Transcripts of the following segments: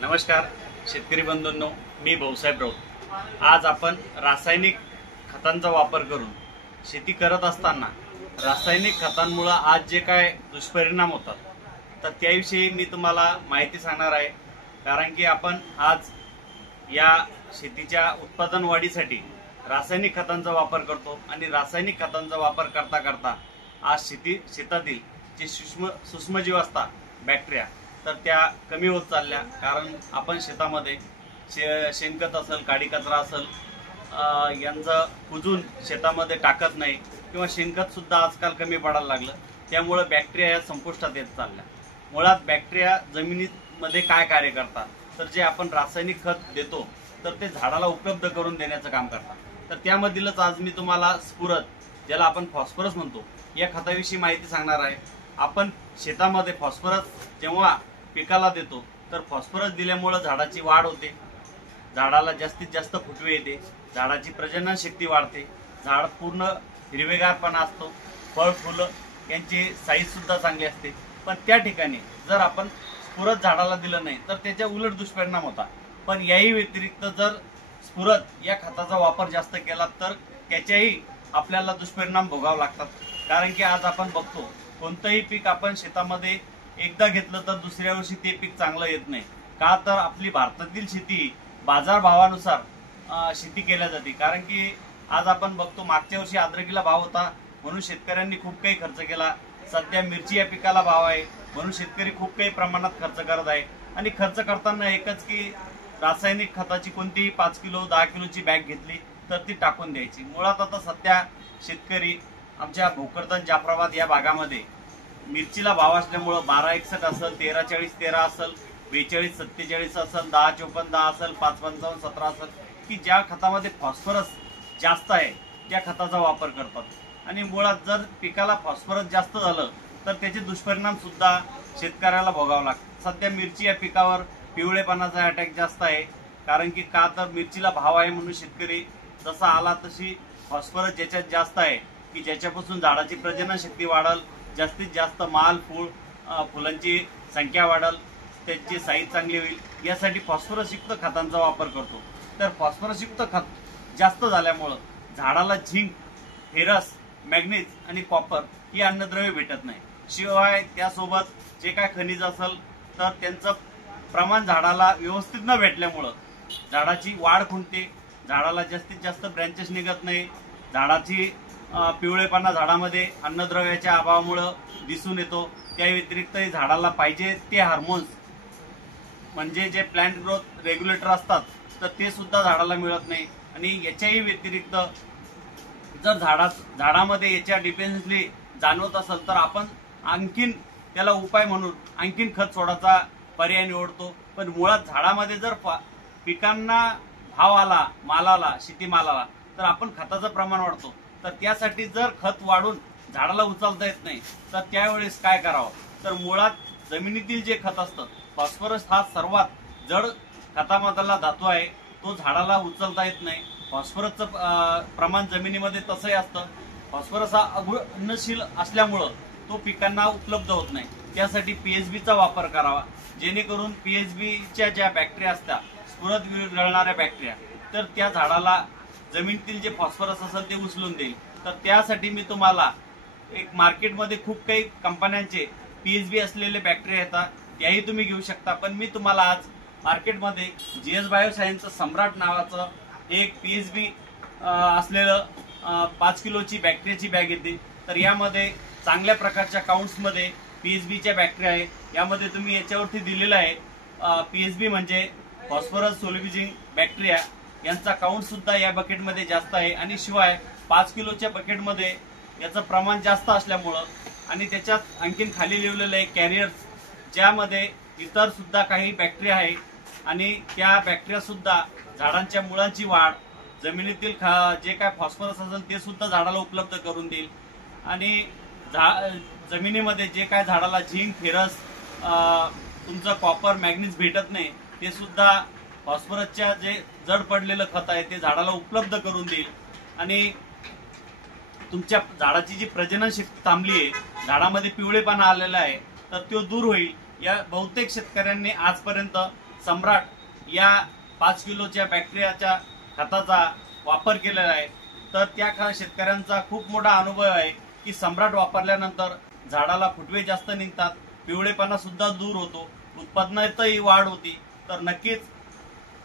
नमस्कार शेतकरी बंधूंनो, मी भाऊसाहेब राऊत। आज आपण रासायनिक खतांचा वापर करून शेती करत असताना रासायनिक खतांमुळे आज जे काय दुष्परिणाम होतात तर त्याविषयी मी तुम्हाला माहिती सांगणार आहे। कारण की आपण आज या शेतीच्या उत्पादन वाढीसाठी रासायनिक खतांचा वापर करतो आणि रासायनिक खतांचा वापर करता करता आज शेतातील जे सूक्ष्मजीव असतात, बॅक्टेरिया, तर त्या कमी होत चालल्या। कारण आपण शेतामध्ये शेणखत असेल, काडी कचरा असेल यांचं कुजून शेतामध्ये टाकत नाही किंवा शेणखत सुद्धा आजकाल कमी पडायला लागलं। त्यामुळे बॅक्टेरिया या संपुष्टात येत चालल्या। मुळात बॅक्टेरिया जमिनीमध्ये काय कार्य करतात तर जे आपण रासायनिक खत देतो तर ते झाडाला उपलब्ध करून देण्याचं काम करतात। तर त्यामधीलच आज मी तुम्हाला स्फुरद, ज्याला आपण फॉस्फरस म्हणतो, या खताविषयी माहिती सांगणार आहे। आपण शेतामध्ये फॉस्फरस जेव्हा पिकाला देतो तर फॉस्फरस दिल्यामुळे झाडाची वाढ होते, झाडाला जास्तीत जास्त फुटवे येते, झाडाची प्रजनन शक्ती वाढते, झाड पूर्ण हिरवेगारपणा असतो, फळ फुलं यांची साईज सुद्धा चांगली असते। पण त्या ठिकाणी जर आपण स्फुरद झाडाला दिलं नाही तर त्याच्या उलट दुष्परिणाम होतात। पण याही व्यतिरिक्त जर स्फुरद या खताचा वापर जास्त केला तर त्याच्याही आपल्याला दुष्परिणाम भोगावे लागतात। कारण की आज आपण बघतो कोणतंही पीक आपण शेतामध्ये एकदा घेतलं तर दुसऱ्या वर्षी ते पीक चांगलं येत नाही। का तर आपली भारतातील शेती बाजार भावानुसार शेती केल्या जाते। कारण की आज आपण बघतो मागच्या वर्षी अद्रकीला भाव होता म्हणून शेतकऱ्यांनी खूप काही खर्च केला। सध्या मिरची या पिकाला भाव आहे म्हणून शेतकरी खूप काही प्रमाणात खर्च करत आहे। आणि खर्च करताना एकच की रासायनिक खताची कोणतीही 5 किलो 10 किलोची बॅग घेतली तर ती टाकून द्यायची। मुळात आता सध्या शेतकरी आमच्या भोकरदन जाफराबाद या भागामध्ये मिरचीला भाव असल्यामुळे 1261 असेल, 1340 13 असेल, 42 47 असेल, 1054 10 असेल, 555 17 असेल, की ज्या खतामध्ये फॉस्फरस जास्त आहे त्या खताचा वापर करतात। आणि मुळात जर पिकाला फॉस्फरस जास्त झालं तर त्याचे दुष्परिणाम सुद्धा शेतकऱ्याला भोगावे लागतात। सध्या मिरची या पिकावर पिवळेपणाचा अटॅक जास्त आहे। कारण की का तर मिरचीला भाव आहे म्हणून शेतकरी जसा आला तशी फॉस्फरस ज्याच्यात जास्त आहे की ज्याच्यापासून झाडाची प्रजनन शक्ती वाढल, जास्तीत जास्त माल फुलांची संख्या वाढल, त्याची साईज चांगली होईल, यासाठी फॉस्फरसयुक्त खतांचा वापर करतो। तर फॉस्फरसयुक्त खत जास्त झाल्यामुळं झाडाला झिंक, फेरस, मॅग्नीज आणि कॉपर ही अन्नद्रव्ये भेटत नाही। शिवाय त्यासोबत जे काय खनिज असेल तर त्यांचं प्रमाण झाडाला व्यवस्थित न भेटल्यामुळं झाडाची वाढ खुंटते, झाडाला जास्तीत जास्त ब्रँचेस निघत नाही, झाडाची पिवळेपणा झाडामध्ये अन्नद्रव्याच्या अभावामुळे दिसून येतो। त्या व्यतिरिक्त झाडाला पाहिजे ते हार्मोन्स म्हणजे जे प्लांट ग्रोथ रेग्युलेटर असतात तर ते सुद्धा झाडाला मिळत नाही। आणि याच्याही व्यतिरिक्त जर झाडामध्ये याच्या डिपेंडन्सली जाणवत असेल तर आपण आणखीन त्याला उपाय म्हणून आणखीन खत सोडायचा पर्याय निवडतो। पण मुळात झाडामध्ये जर पिकांना भाव आला, मालाला, शेतीमालाला, तर आपण खताचं प्रमाण वाढतो। तर त्यासाठी जर खत वाढून झाडाला उचलता येत नाही तर त्यावेळेस काय करावं तर मुळात जमिनीतील जे खत असतं, फॉस्फरस हा सर्वात जड खतामधला धातू आहे, तो झाडाला उचलता येत नाही। फॉस्फरसचं प्रमाण जमिनीमध्ये तसंही असतं। फॉस्फरस हा अग्रहणशील असल्यामुळं तो पिकांना उपलब्ध होत नाही। त्यासाठी पीएचबीचा वापर करावा, जेणेकरून पीएचबीच्या ज्या बॅक्टेरिया असतात, स्फुरद विरघळणाऱ्या बॅक्टेरिया, तर त्या झाडाला जमिनीतील जे फॉस्फरस असेल ते उचलून देईल। तर त्यासाठी मी तुम्हाला एक मार्केटमध्ये खूप काही कंपन्यांचे पीएचबी असलेले बॅक्टेरिया येतात, त्याही तुम्ही घेऊ शकता। पण मी तुम्हाला आज मार्केटमध्ये जीएस बायोसायन्सचं सम्राट नावाचं एक पीएचबी असलेलं 5 किलोची बॅक्टेरियाची बॅग येते। तर यामध्ये चांगल्या प्रकारच्या काउंट्समध्ये पीएचबीच्या बॅक्टेरिया आहे। यामध्ये तुम्ही याच्यावरती दिलेलं आहे पीएचबी म्हणजे फॉस्फरस सोल्युबिजिंग बॅक्टेरिया, यांचा काउंट सुद्धा या बकेटमध्ये जास्त आहे। आणि शिवाय 5 किलोच्या बकेटमध्ये याचं प्रमाण जास्त असल्यामुळं आणि त्याच्यात आणखीन खाली लिहिलेलं आहे कॅरियर्स, ज्यामध्ये इतर सुद्धा काही बॅक्टेरिया आहे आणि त्या बॅक्टेरिया सुद्धा झाडांच्या मुळांची वाढ, जमिनीतील जे काय फॉस्फरस असेल ते सुद्धा झाडाला उपलब्ध करून देईल। आणि जमिनीमध्ये जे काय झाडाला झिंक, फेरस, तुमचं कॉपर, मॅग्नीज भेटत नाही ते सुद्धा फॉस्फरसच्या जे जड पडलेलं खत आहे ते झाडाला उपलब्ध करून देईल। आणि तुमच्या झाडाची जी प्रजनन शक्ती थांबली आहे, झाडामध्ये पिवळेपणा आलेला आहे, तर तो दूर होईल। या बहुतेक शेतकऱ्यांनी आजपर्यंत सम्राट या 5 किलोच्या बॅक्टेरियाच्या खताचा वापर केलेला आहे, तर त्या शेतकऱ्यांचा खूप मोठा अनुभव आहे की सम्राट वापरल्यानंतर झाडाला फुटवे जास्त निघतात, पिवळेपणा सुद्धा दूर होतो, उत्पादनातही वाढ होती। तर नक्कीच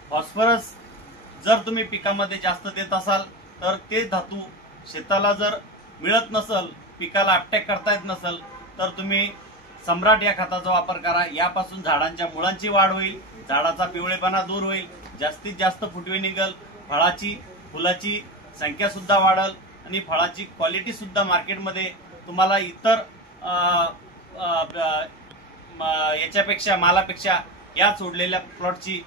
फॉस्फरस जर तुम्ही पिकामध्ये जास्त देत असाल तर ते धातू शेताला जर मिळत नसल, पिकाला अटॅक करता येत नसल, तर तुम्ही सम्राट या खताचा वापर करा। यापासून झाडांच्या मुळांची वाढ होईल, झाडाचा पिवळेपणा दूर होईल, जास्तीत जास्त फुटवे निघल, फळाची फुलाची संख्या सुद्धा वाढल आणि फळाची क्वालिटी सुद्धा मार्केटमध्ये तुम्हाला इतर याच्यापेक्षा मालापेक्षा या सोडलेल्या प्लॉटची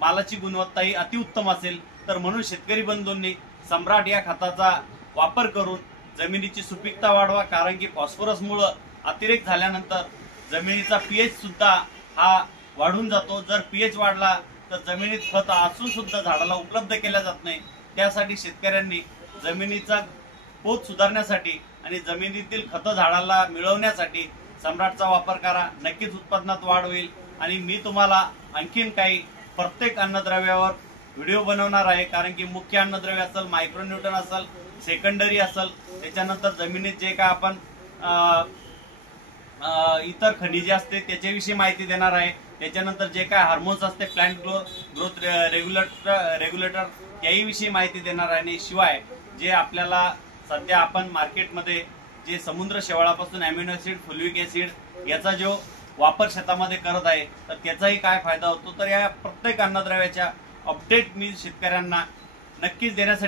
मालाची गुणवत्ता ही अतिउत्तम असेल। तर म्हणून शेतकरी बंधूंनी सम्राट या खताचा वापर करून जमिनीची सुपीकता वाढवा, कारण की फॉस्फरसमुळे अतिरेक झाल्यानंतर जमिनीचा पीएच सुद्धा हा वाढून जातो। जर पीएच वाढला तर जमिनीत खत असून सुद्धा झाडाला उपलब्ध केल्या जात नाही। त्यासाठी शेतकऱ्यांनी जमिनीचा पोत सुधारण्यासाठी आणि जमिनीतील खत झाडाला मिळवण्यासाठी सम्राटचा वापर करा, नक्कीच उत्पादनात वाढ होईल। आणि मी तुम्हाला आणखीन काही प्रत्येक अन्नद्रव्यावर व्हिडिओ बनवणार आहे, कारण की मुख्य अन्नद्रव्य असेल, मायक्रोन्यूटन असेल, सेकंडरी असेल, त्याच्यानंतर जमिनीत जे काय आपण इतर खनिजे असते त्याच्याविषयी माहिती देणार आहे, त्याच्यानंतर जे काय हार्मोन्स असते, प्लांट ग्रोथ रेग्युलेटर याही विषयी माहिती देणार आहे। आणि शिवाय जे आपल्याला सध्या आपण मार्केटमध्ये जे समुद्र शेवाळापासून अॅमिनो ऍसिड, फुलिक ऍसिड याचा जो वापर शेतामध्ये करत आहे, तर त्याचाही काय फायदा होतो, तर या प्रत्येक अन्नद्रव्याच्या अपडेट मी शेतकऱ्यांना नक्कीच देण्यासाठी